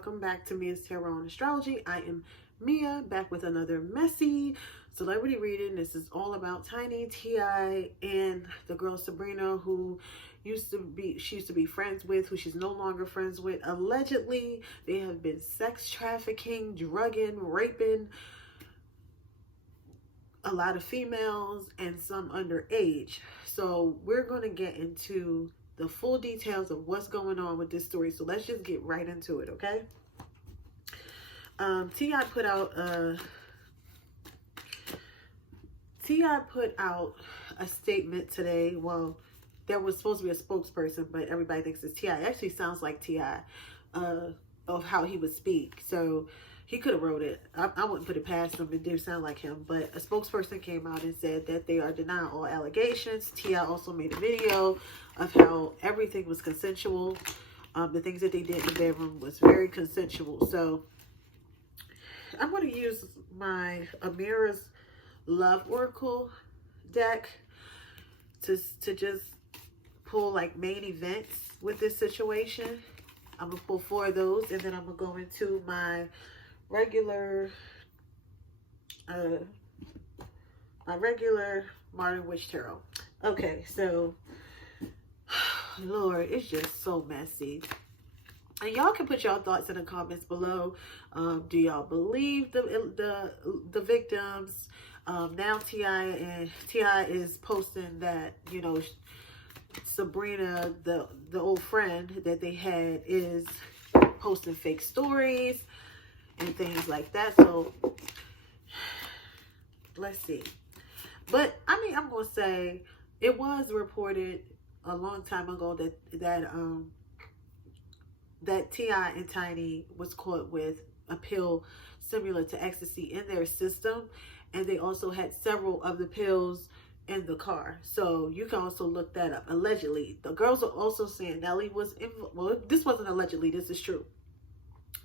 welcome back to Mia's Tarot and Astrology. I am Mia, back with another messy celebrity reading. This is all about Tiny, T.I., and the girl Sabrina, who she used to be friends with, who she's no longer friends with. Allegedly, they have been sex trafficking, drugging, raping a lot of females and some underage. So we're going to get into the full details of what's going on with this story. So let's just get right into it, okay? T.I. put out a statement today. Well, there was supposed to be a spokesperson, but everybody thinks it's T.I. It actually sounds like T.I. Of how he would speak. So he could have wrote it. I wouldn't put it past him. It did sound like him. But a spokesperson came out and said that they are denying all allegations. T.I. also made a video of how everything was consensual. The things that they did in the bedroom was very consensual. So I'm going to use my Amira's Love Oracle deck to just pull like main events with this situation. I'm going to pull 4 of those, and then I'm going to go into my regular Modern Witch Tarot. Okay, so Lord, it's just so messy. And y'all can put y'all thoughts in the comments below. Do y'all believe the victims? Now T.I. is posting that, you know, Sabrina, the old friend that they had, is posting fake stories and things like that. So let's see. But I mean, I'm gonna say it was reported a long time ago that T.I. and Tiny was caught with a pill similar to ecstasy in their system, and they also had several of the pills in the car. So you can also look that up. Allegedly, the girls are also saying Nelly was well, this wasn't allegedly, this is true.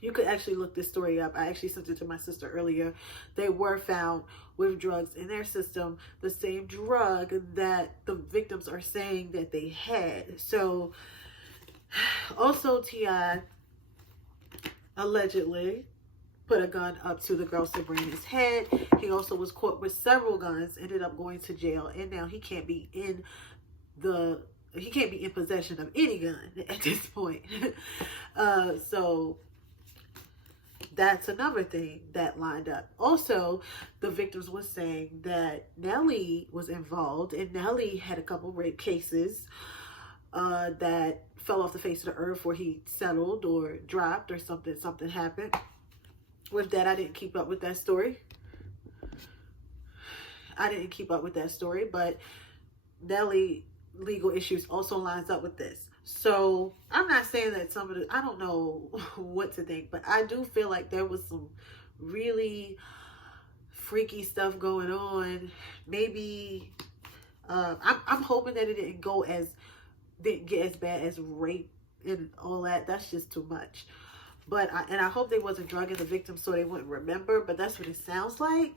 You could actually look this story up. I actually sent it to my sister earlier. They were found with drugs in their system, the same drug that the victims are saying that they had. So also T.I. allegedly put a gun up to the girl Sabrina's head. He also was caught with several guns, ended up going to jail, and now he can't be in possession of any gun at this point. So that's another thing that lined up. Also, the victims were saying that Nelly was involved, and Nelly had a couple rape cases that fell off the face of the earth, where he settled or dropped or something happened. With that, I didn't keep up with that story. But Nelly legal issues also lines up with this. So I'm not saying that I don't know what to think, but I do feel like there was some really freaky stuff going on. Maybe I'm hoping that it didn't get as bad as rape and all that. That's just too much. But I hope they wasn't drugging the victim so they wouldn't remember, but that's what it sounds like.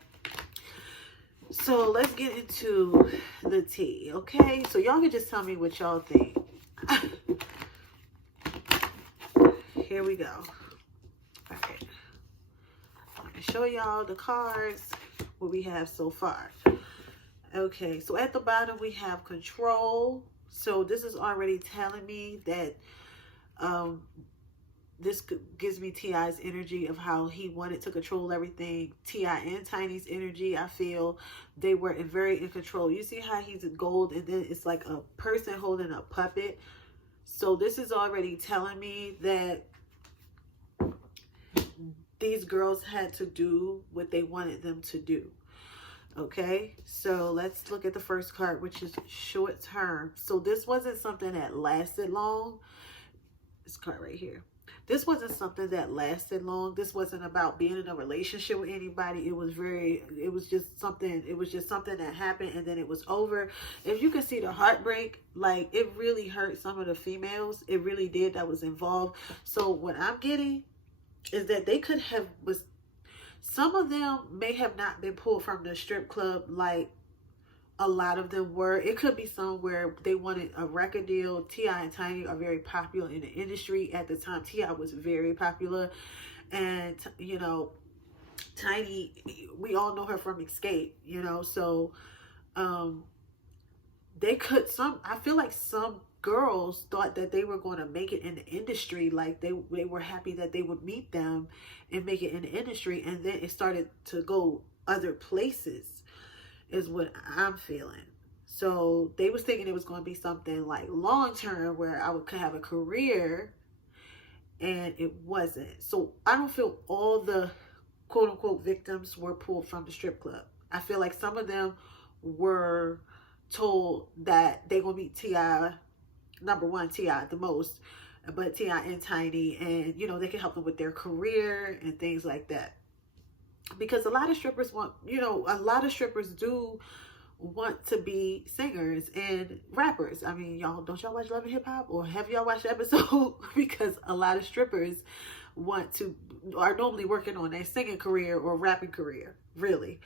So let's get into the tea, okay? So y'all can just tell me what y'all think. Here we go. Okay. I'm going to show y'all the cards, what we have so far. Okay, so at the bottom we have control. So this is already telling me that this gives me T.I.'s energy of how he wanted to control everything. T.I. and Tiny's energy, I feel they were very in control. You see how he's in gold, and then it's like a person holding a puppet. So this is already telling me that these girls had to do what they wanted them to do. Okay, so let's look at the first card, which is short term. So this wasn't something that lasted long. This card right here. This wasn't something that lasted long. This wasn't about being in a relationship with anybody. It was just something that happened and then it was over. If you can see the heartbreak, like it really hurt some of the females. It really did, that was involved. So what I'm getting is that they could have some of them may have not been pulled from the strip club like a lot of them were. It could be some where they wanted a record deal. T.I. and Tiny are very popular in the industry. At the time, T.I. was very popular. And, you know, Tiny, we all know her from Escape, you know. So they could, I feel like some girls thought that they were going to make it in the industry. Like they were happy that they would meet them and make it in the industry. And then it started to go other places, is what I'm feeling. So they was thinking it was going to be something like long term where could have a career, and it wasn't. So I don't feel all the quote unquote victims were pulled from the strip club. I feel like some of them were told that they gonna meet T.I., number one, T.I. the most, but T.I. and Tiny, and you know, they can help them with their career and things like that. Because a lot of strippers want, you know, a lot of strippers do want to be singers and rappers. I mean, y'all, don't y'all watch Love and Hip Hop? Or have y'all watched the episode? Because a lot of strippers are normally working on their singing career or rapping career, really.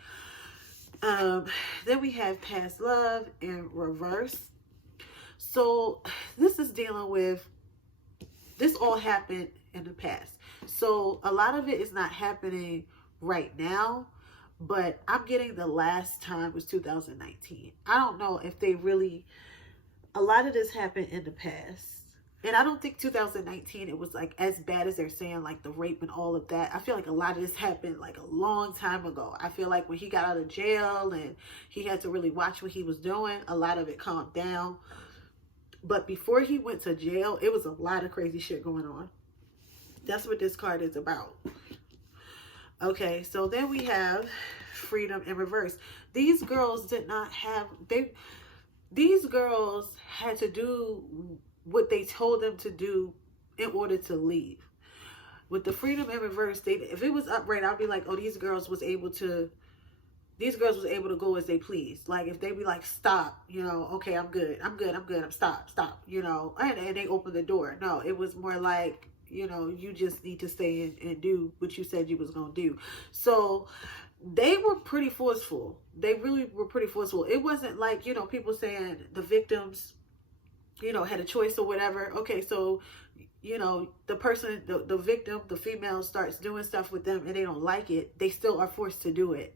Then we have Past Love and Reverse. So this is dealing with, this all happened in the past. So a lot of it is not happening right now, but I'm getting the last time was 2019. I don't know if they really, a lot of this happened in the past. And I don't think 2019, it was like as bad as they're saying, like the rape and all of that. I feel like a lot of this happened like a long time ago. I feel like when he got out of jail and he had to really watch what he was doing, a lot of it calmed down. But before he went to jail, it was a lot of crazy shit going on. That's what this card is about. Okay, so then we have Freedom in Reverse. These girls did not have, these girls had to do what they told them to do in order to leave. With the Freedom in Reverse, if it was upright, I'd be like, oh, these girls was able to go as they pleased. Like if they be like, stop, you know, okay, I'm good, stop, you know, and they open the door. No, it was more like, you know, you just need to stay and do what you said you was gonna do. So they were pretty forceful. They really were pretty forceful. It wasn't like, you know, people saying the victims, you know, had a choice or whatever. Okay, so, you know, the person, the victim, the female starts doing stuff with them and they don't like it. They still are forced to do it,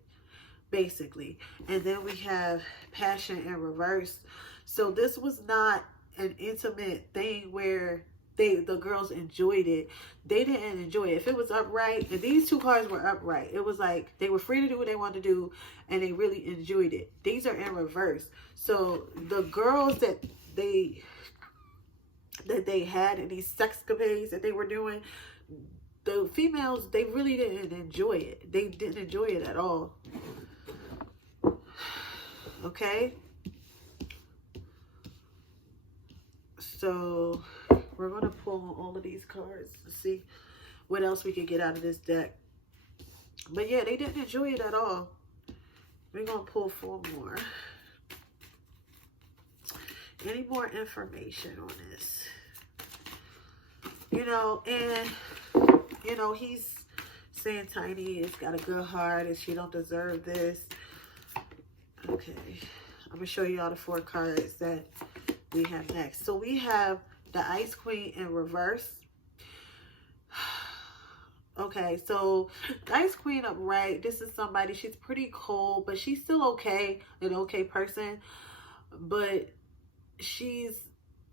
basically. And then we have Passion in Reverse. So this was not an intimate thing where the girls enjoyed it. They didn't enjoy it. If it was upright, and these two cards were upright, it was like they were free to do what they wanted to do and they really enjoyed it. These are in reverse. So the girls that they had in these sexcapades that they were doing, the females, they really didn't enjoy it. They didn't enjoy it at all. Okay, so we're going to pull on all of these cards to see what else we can get out of this deck. But yeah, they didn't enjoy it at all. We're going to pull 4 more. Any more information on this? You know, and, you know, he's saying Tiny has got a good heart and she don't deserve this. Okay, I'm going to show you all the 4 cards that we have next. So we have the Ice Queen in reverse. Okay, so the Ice Queen upright, this is somebody, she's pretty cold, but she's still okay, an okay person. But she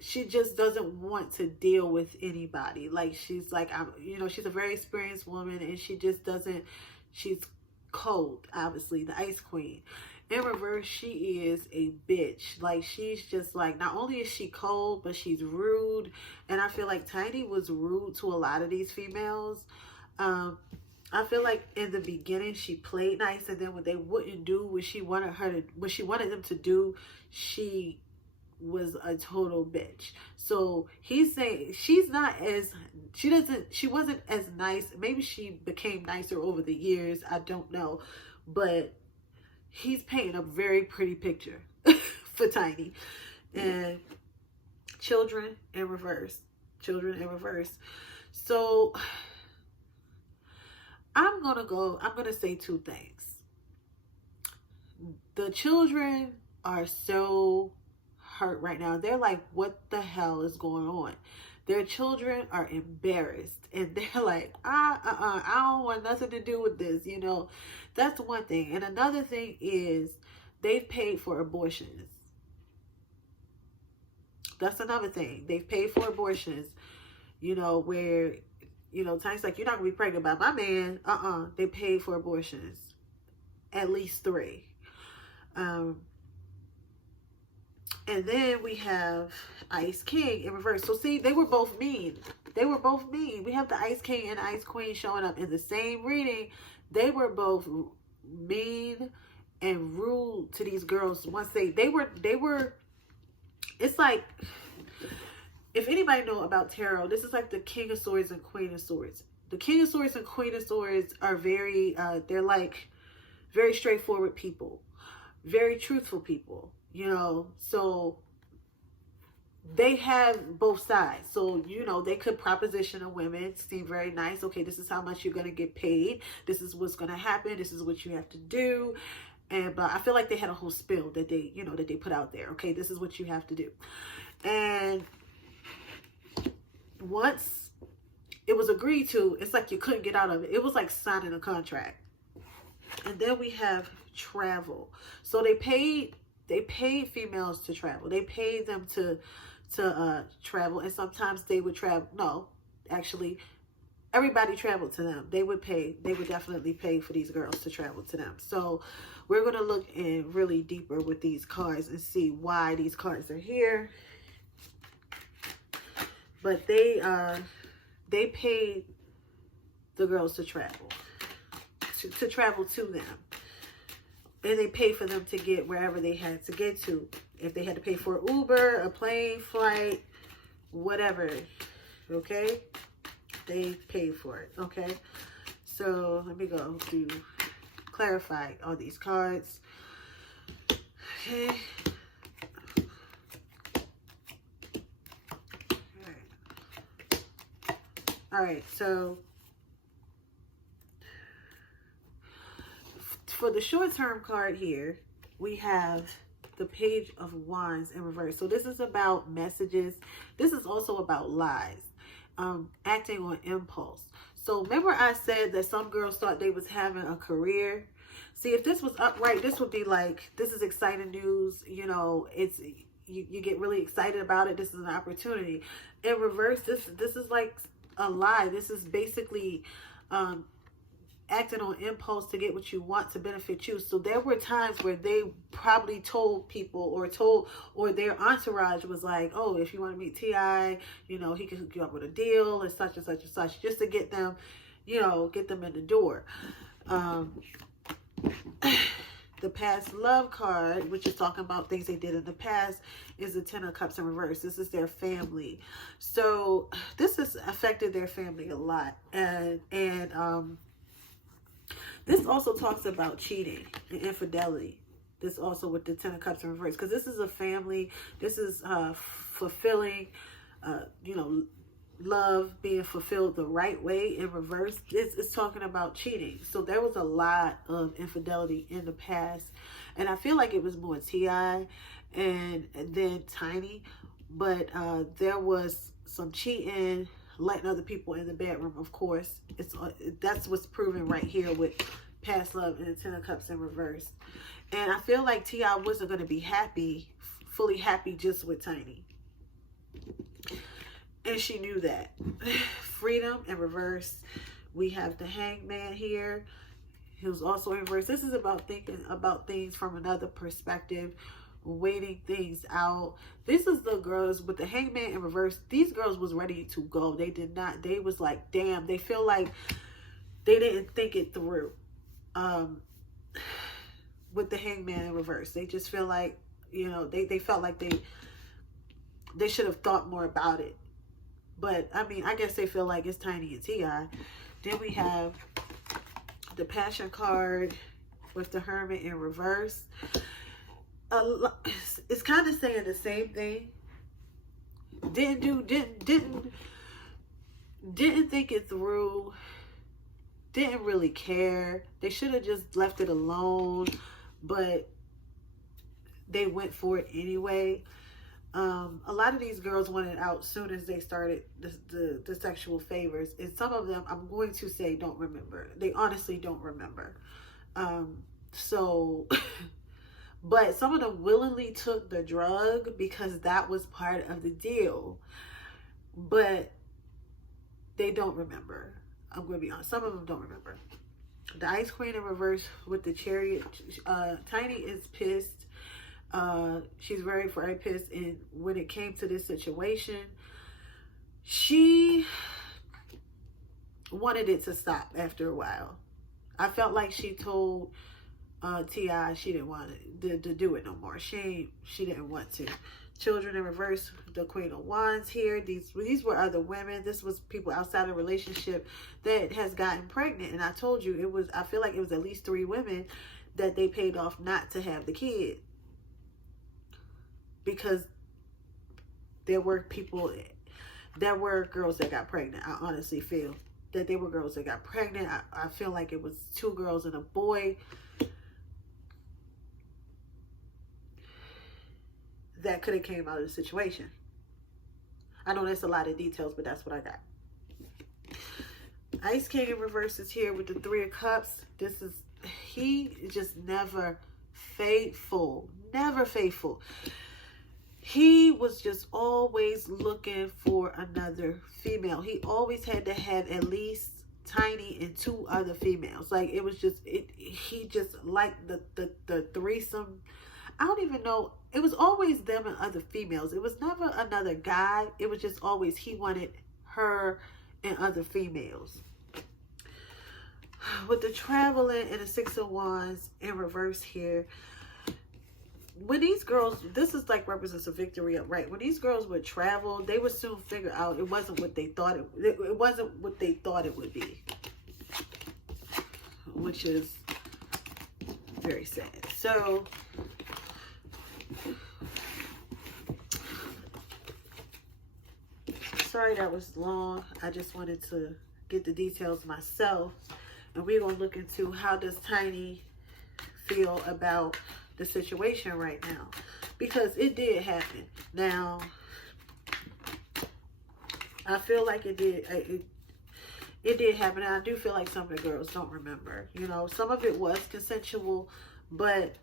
just doesn't want to deal with anybody. Like she's like, you know, she's a very experienced woman and she just doesn't, she's cold, obviously, the Ice Queen. In reverse, she is a bitch. Like, she's just like, not only is she cold, but she's rude. And I feel like Tiny was rude to a lot of these females. I feel like in the beginning, she played nice. And then when they wouldn't do what she wanted them to do, she was a total bitch. So he's saying she wasn't as nice. Maybe she became nicer over the years. I don't know. But he's painting a very pretty picture for Tiny. And children in reverse. So I'm going to say 2 things. The children, are so hurt right now. They're like, what the hell is going on? Their children are embarrassed, and they're like, I don't want nothing to do with this. You know, that's one thing. And another thing is they've paid for abortions. That's another thing. They've paid for abortions, you know, where, you know, Tiny's like, you're not gonna be pregnant by my man. They paid for abortions. At least 3. And then we have Ice King in reverse. So see, they were both mean. They were both mean. We have the Ice King and Ice Queen showing up in the same reading. They were both mean and rude to these girls. Once they were, it's like, if anybody know about tarot, this is like the King of Swords and Queen of Swords. The King of Swords and Queen of Swords are very, they're like very straightforward people, very truthful people. You know, so they have both sides. So, you know, they could proposition a woman, seem very nice. Okay, this is how much you're going to get paid. This is what's going to happen. This is what you have to do. And but I feel like they had a whole spill that they, you know, that they put out there. Okay, this is what you have to do. And once it was agreed to, it's like you couldn't get out of it. It was like signing a contract. And then we have travel. So they paid females to travel. They paid them to travel, and sometimes they would travel. No, actually, everybody traveled to them. They would definitely pay for these girls to travel to them. So we're going to look in really deeper with these cards and see why these cards are here. But they paid the girls to travel, to travel to them. And they pay for them to get wherever they had to get to. If they had to pay for an Uber, a plane, flight, whatever, okay? They paid for it, okay? So let me go to clarify all these cards. Okay. All right, so for the short-term card here, we have the Page of Wands in reverse. So this is about messages. This is also about lies, acting on impulse. So remember I said that some girls thought they was having a career. See, if this was upright, this would be like, this is exciting news. You know, it's you get really excited about it. This is an opportunity. In reverse, this is like a lie. This is basically acting on impulse to get what you want to benefit you. So there were times where they probably told people or their entourage was like, oh, if you want to meet T.I., you know, he can hook you up with a deal and such and such and such, just to get them, you know, get them in the door. The past love card, which is talking about things they did in the past, is the Ten of Cups in reverse. This is their family. So this has affected their family a lot. And this also talks about cheating and infidelity. This also with the Ten of Cups in reverse. Because this is a family. This is fulfilling, you know, love being fulfilled the right way in reverse. It's talking about cheating. So there was a lot of infidelity in the past. And I feel like it was more T.I. and then Tiny. But there was some cheating, letting other people in the bedroom, of course. That's what's proven right here with past love and the Ten of Cups in reverse. And I feel like T.I. wasn't going to be happy, fully happy just with Tiny. And she knew that. Freedom in reverse. We have the Hangman here. He was also in reverse. This is about thinking about things from another perspective, waiting things out. This is the girls with the Hangman in reverse. These girls was ready to go. They did not. They was like, damn. They feel like they didn't think it through. With the Hangman in reverse, they just feel like, you know, they felt like they should have thought more about it. But I mean, I guess they feel like it's Tiny and T.I. Then we have the Passion card with the Hermit in reverse. It's kind of saying the same thing. Didn't think it through. Didn't really care. They should have just left it alone. But they went for it anyway. A lot of these girls wanted out soon as they started the sexual favors, and some of them, I'm going to say, don't remember. They honestly don't remember. So but some of them willingly took the drug because that was part of the deal, but they don't remember. I'm going to be honest, some of them don't remember. The Ice Queen in reverse with the chariot. Tiny is pissed. She's very, very pissed. And when it came to this situation, she wanted it to stop after a while. I felt like she told T.I. she didn't want to do it no more. She didn't want to. Children in reverse, the Queen of Wands here. These were other women. This was people outside a relationship that has gotten pregnant. And I told you, I feel like it was at least 3 women that they paid off not to have the kid. Because there were girls that got pregnant. I honestly feel that there were girls that got pregnant. I feel like it was 2 girls and a boy that could have came out of the situation. I know that's a lot of details, but that's what I got. Ice King in reverse is here with the 3 of Cups. He is just never faithful. Never faithful. He was just always looking for another female. He always had to have at least Tiny and 2 other females. Like, it was just, he just liked the threesome. I don't even know. It was always them and other females. It was never another guy. It was just always he wanted her and other females. With the traveling and the 6 of Wands in reverse here, when these girls, this is like represents a victory, right? When these girls would travel, they would soon figure out it wasn't what they thought it wasn't what they thought it would be, which is very sad. So sorry that was long. I just wanted to get the details myself, and we're gonna look into how does Tiny feel about the situation right now, because it did happen. Now I feel like it did happen, and I do feel like some of the girls don't remember. You know, some of it was consensual, but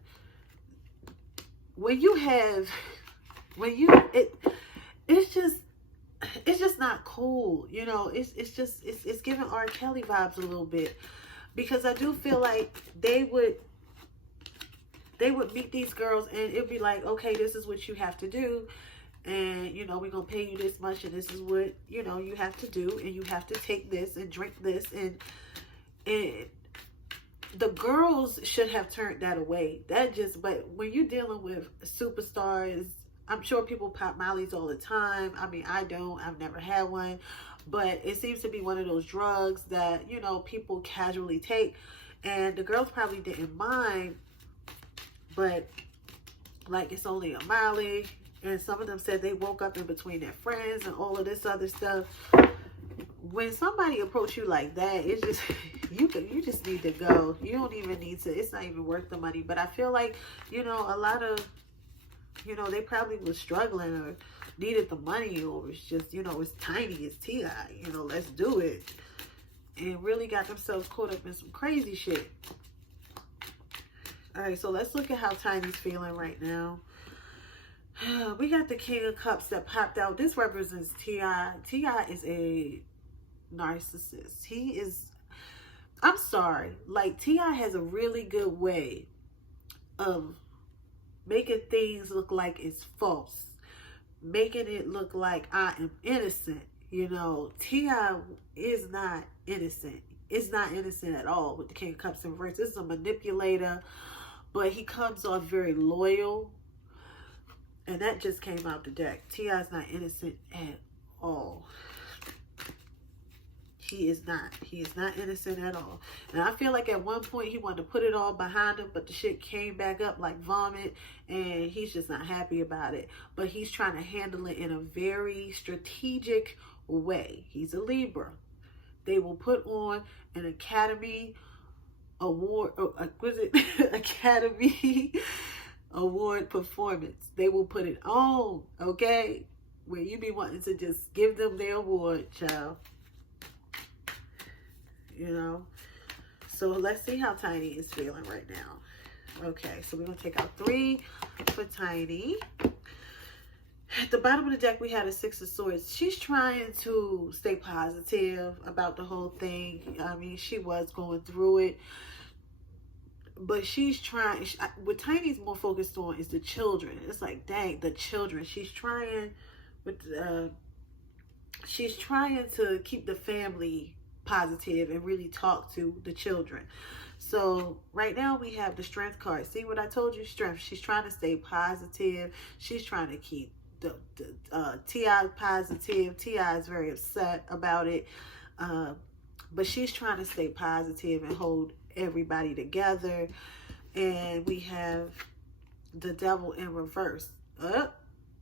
it's just not cool. You know, it's giving R. Kelly vibes a little bit, because I do feel like they would meet these girls and it'd be like, okay, this is what you have to do, and you know, we're gonna pay you this much, and this is what, you know, you have to do, and you have to take this and drink this, and the girls should have turned that away. But when you're dealing with superstars, I'm sure people pop Molly's all the time. I mean, I don't. I've never had one. But it seems to be one of those drugs that, you know, people casually take. And the girls probably didn't mind. But, like, it's only a Molly. And some of them said they woke up in between their friends and all of this other stuff. When somebody approach you like that, it's just, you just need to go. You don't even need to. It's not even worth the money. But I feel like, you know, a lot of, you know, they probably was struggling or needed the money, or it's just, you know, it's Tiny, it's T.I., you know, let's do it. And really got themselves caught up in some crazy shit. All right, so let's look at how Tiny's feeling right now. We got the King of Cups that popped out. This represents T.I. T.I. is a narcissist. He is, I'm sorry, like, T.I. has a really good way of making things look like it's false, making it look like I am innocent. You know, T.I. is not innocent. It's not innocent at all with the King of Cups in reverse. This is a manipulator, but he comes off very loyal. And that just came out the deck. T.I. is not innocent at all. He is not. He is not innocent at all. And I feel like at one point he wanted to put it all behind him, but the shit came back up like vomit, and he's just not happy about it. But he's trying to handle it in a very strategic way. He's a Libra. They will put on an Academy Award, Academy award performance. They will put it on, okay? Where you be wanting to just give them their award, child. You know? So let's see how Tiny is feeling right now. Okay, so we're going to take out 3 for Tiny. At the bottom of the deck, we had a 6 of Swords. She's trying to stay positive about the whole thing. I mean, she was going through it. But she's trying, what Tiny's more focused on is the children. It's like, dang, the children. She's trying to keep the family positive and really talk to the children. So right now we have the Strength card. See what I told you? Strength. She's trying to stay positive. She's trying to keep the T.I. positive. T.I. is very upset about it. But she's trying to stay positive and hold everybody together. And we have the Devil in reverse.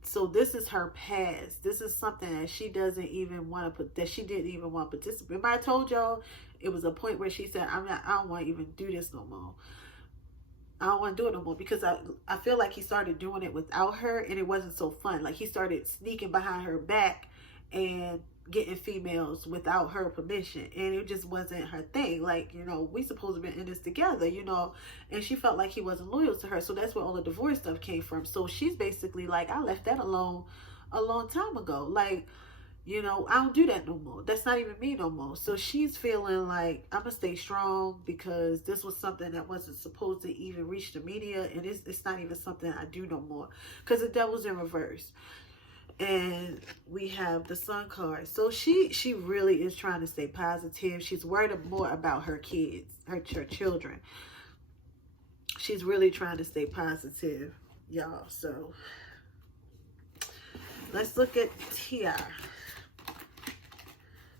So this is her past. This is something that she doesn't even want to put, that she didn't even want to participate. Remember I told y'all it was a point where she said, I don't want to even do this no more. I don't want to do it no more, because I feel like he started doing it without her and it wasn't so fun. Like he started sneaking behind her back and getting females without her permission, and it just wasn't her thing. Like, you know, we supposed to be in this together, you know, and she felt like he wasn't loyal to her. So that's where all the divorce stuff came from. So she's basically like, I left that alone a long time ago. Like, you know, I don't do that no more. That's not even me no more. So she's feeling like, I'm gonna stay strong because this was something that wasn't supposed to even reach the media, and it's not even something I do no more, because the Devil's in reverse. And we have the Sun card. So she really is trying to stay positive. She's worried more about her kids, her children. She's really trying to stay positive, y'all. So let's look at T.I.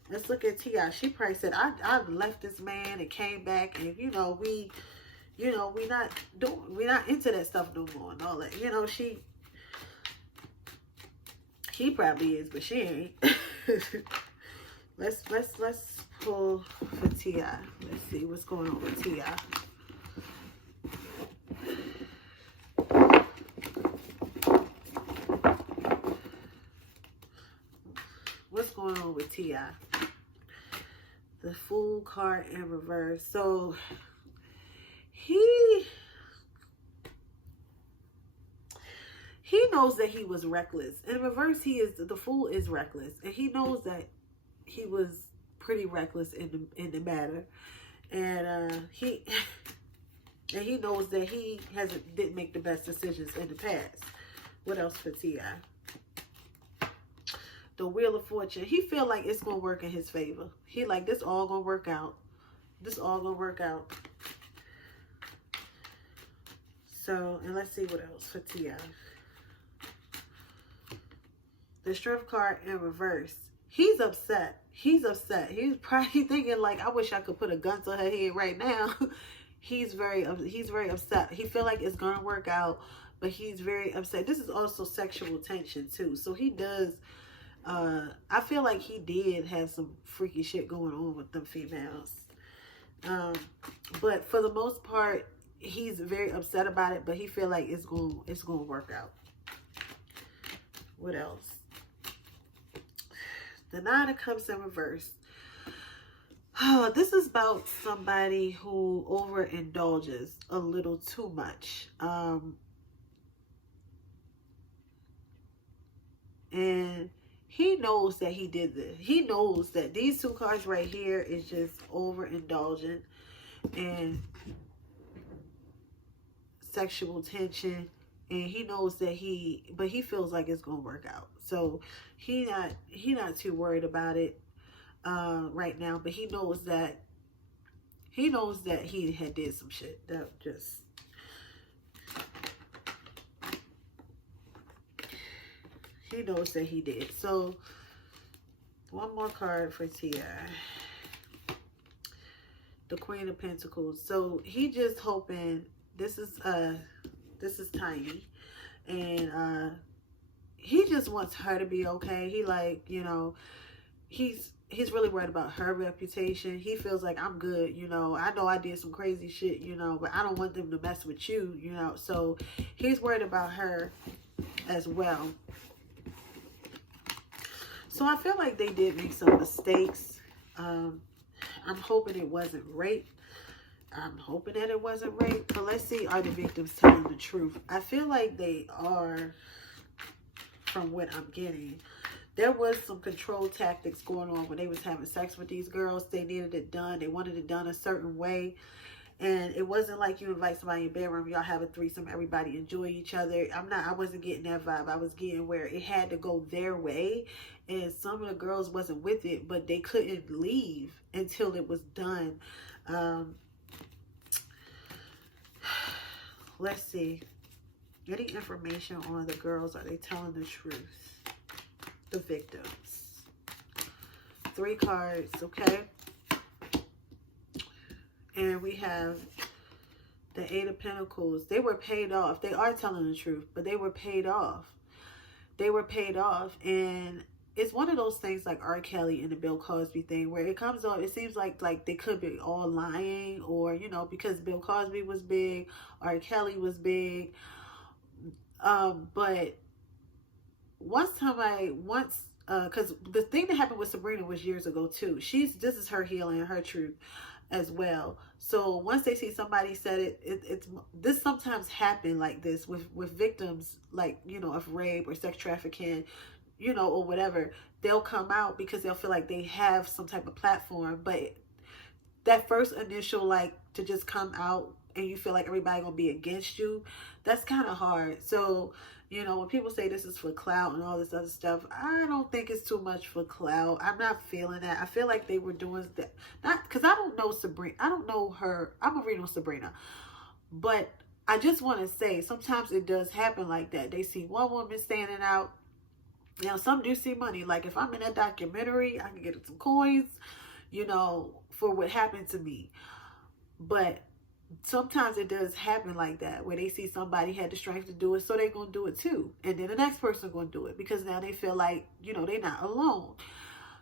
Let's look at T.I. She probably said, I left this man and came back, and we not into that stuff no more and all that. You know, he probably is, but she ain't. Let's pull for T.I. Let's see what's going on with T.I. What's going on with T.I.? The Fool card in reverse. So he knows that he was reckless. In reverse, the Fool is reckless, and he knows that he was pretty reckless in the matter, and he knows that he didn't make the best decisions in the past. What else for T.I.? The Wheel of Fortune. He feel like it's gonna work in his favor. He like, this all gonna work out. This all gonna work out. So, and let's see what else for T.I. The Strength card in reverse. He's upset. He's upset. He's probably thinking like, I wish I could put a gun to her head right now. He's very upset. He feel like it's gonna work out, but he's very upset. This is also sexual tension too. So he does. I feel like he did have some freaky shit going on with them females. But for the most part, he's very upset about it. But he feel like it's gonna work out. What else? The Nine of Cups in reverse. Oh, this is about somebody who overindulges a little too much. And he knows that he did this. He knows that these 2 cards right here is just overindulgent and sexual tension. And he knows that but he feels like it's gonna work out. So he not too worried about it right now. But he knows that he had did some shit that just. He knows that he did. So one more card for T.I. The Queen of Pentacles. So he just hoping, this is Tiny, and he just wants her to be okay. He like, you know, he's he's really worried about her reputation. He feels like, I'm good, you know. I know I did some crazy shit, you know, but I don't want them to mess with you, you know. So he's worried about her as well. So I feel like they did make some mistakes. I'm hoping it wasn't rape. I'm hoping that it wasn't rape. But let's see, are the victims telling the truth? I feel like they are, from what I'm getting. There was some control tactics going on when they was having sex with these girls. They needed it done. They wanted it done a certain way. And it wasn't like you invite somebody in your bedroom, y'all have a threesome, everybody enjoy each other. I wasn't getting that vibe. I was getting where it had to go their way. And some of the girls wasn't with it, but they couldn't leave until it was done. Let's see. Any information on the girls? Are they telling the truth? The victims. 3 cards, okay? And we have the 8 of Pentacles. They were paid off. They are telling the truth, but they were paid off. They were paid off. And it's one of those things like R. Kelly and the Bill Cosby thing where it comes on, it seems like they could be all lying, or, you know, because Bill Cosby was big, R. Kelly was big. But because the thing that happened with Sabrina was years ago too. This is her healing, her truth as well. So once they see somebody said it's this sometimes happen like this with victims, like, you know, of rape or sex trafficking, you know, or whatever. They'll come out because they'll feel like they have some type of platform, but that first initial, like, to just come out and you feel like everybody gonna be against you, that's kind of hard. So, you know, when people say this is for clout and all this other stuff, I don't think it's too much for clout. I'm not feeling that. I feel like they were doing that, not because I don't know Sabrina. I don't know her. I'm gonna read on Sabrina, but I just want to say sometimes it does happen like that. They see one woman standing out. You know, some do see money. Like if I'm in a documentary, I can get some coins, you know, for what happened to me. But sometimes it does happen like that, where they see somebody had the strength to do it, so they're going to do it too. And then the next person going to do it because now they feel like, you know, they're not alone.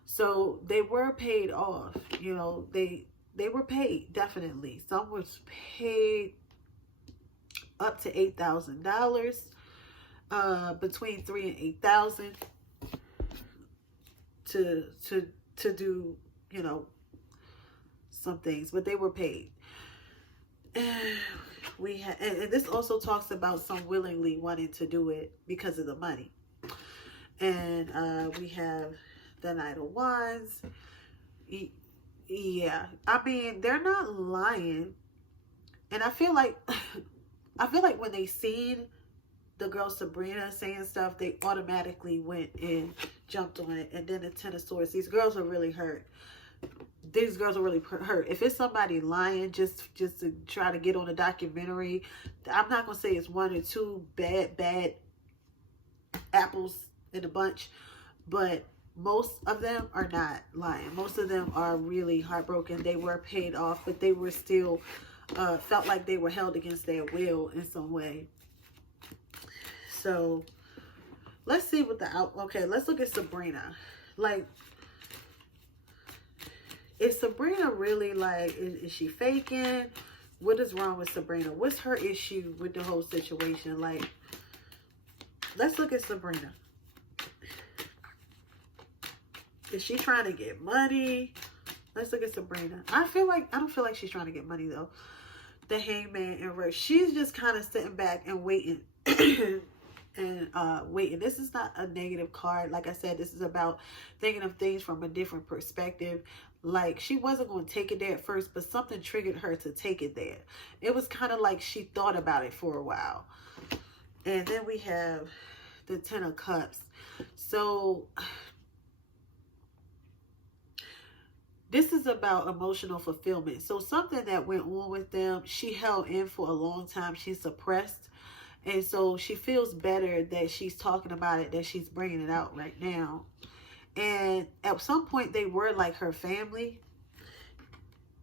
So they were paid off. You know, they were paid, definitely. Some was paid up to $8,000, between $3,000 and $8,000 to do, you know, some things, but they were paid. And this also talks about some willingly wanting to do it because of the money. And we have the Knight of Wands. Yeah, I mean, they're not lying. And I feel like when they seen the girl Sabrina saying stuff, they automatically went and jumped on it. And then the Ten of Swords, these girls are really hurt. These girls are really hurt. If it's somebody lying just to try to get on a documentary, I'm not gonna say it's 1 or 2 bad apples in a bunch, but most of them are not lying. Most of them are really heartbroken. They were paid off, but they were still felt like they were held against their will in some way. So let's see what okay, let's look at Sabrina. Like, is Sabrina really, like, is she faking? What is wrong with Sabrina? What's her issue with the whole situation? Like, let's look at Sabrina. Is she trying to get money? Let's look at Sabrina. I don't feel like she's trying to get money though. The Hangman in reverse. She's just kind of sitting back and waiting. And waiting. This is not a negative card. Like I said, this is about thinking of things from a different perspective. Like, she wasn't going to take it there at first, but something triggered her to take it there. It was kind of like she thought about it for a while. And then we have the Ten of Cups. So this is about emotional fulfillment. So something that went on with them, she held in for a long time. She suppressed. And so she feels better that she's talking about it, that she's bringing it out right now. And at some point, they were like her family.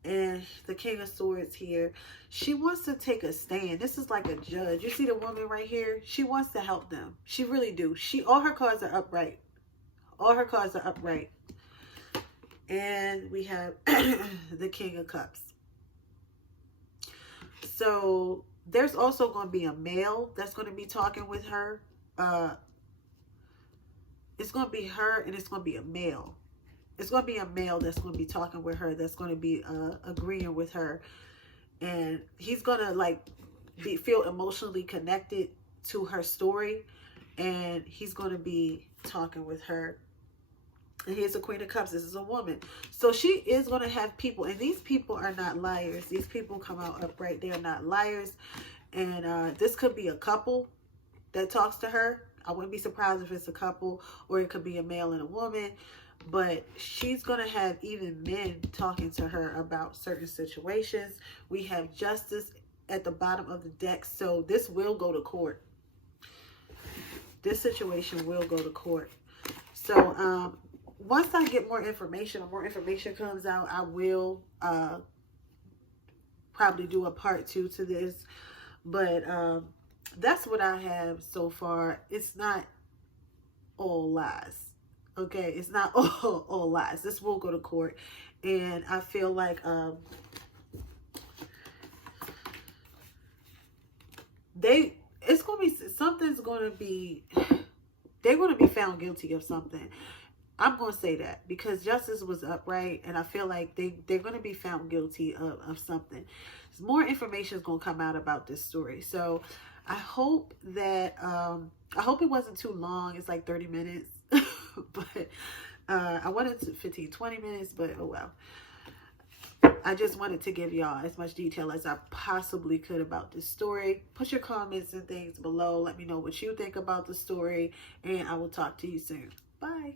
And the King of Swords here, she wants to take a stand. This is like a judge. You see the woman right here? She wants to help them. She really do. All her cards are upright. All her cards are upright. And we have the King of Cups. So there's also going to be a male that's going to be talking with her. It's going to be her, and it's going to be a male. It's going to be a male that's going to be talking with her, that's going to be agreeing with her. And he's going to like feel emotionally connected to her story. And he's going to be talking with her. And here's the Queen of Cups. This is a woman. So she is going to have people. And these people are not liars. These people come out upright. They are not liars. And this could be a couple that talks to her. I wouldn't be surprised if it's a couple. Or it could be a male and a woman. But she's going to have even men talking to her about certain situations. We have justice at the bottom of the deck. So this will go to court. This situation will go to court. So, once I get more information or more information comes out, I will probably do a part 2 to this. But that's what I have so far. It's not all lies. Okay, it's not all lies. This will go to court. And I feel like it's going to be, something's going to be, they're going to be found guilty of something. I'm going to say that because justice was upright, and I feel like they're going to be found guilty of something. More information is going to come out about this story. So I hope that, I hope it wasn't too long. It's like 30 minutes, but I wanted to 15, 20 minutes, but oh well. I just wanted to give y'all as much detail as I possibly could about this story. Put your comments and things below. Let me know what you think about the story, and I will talk to you soon. Bye.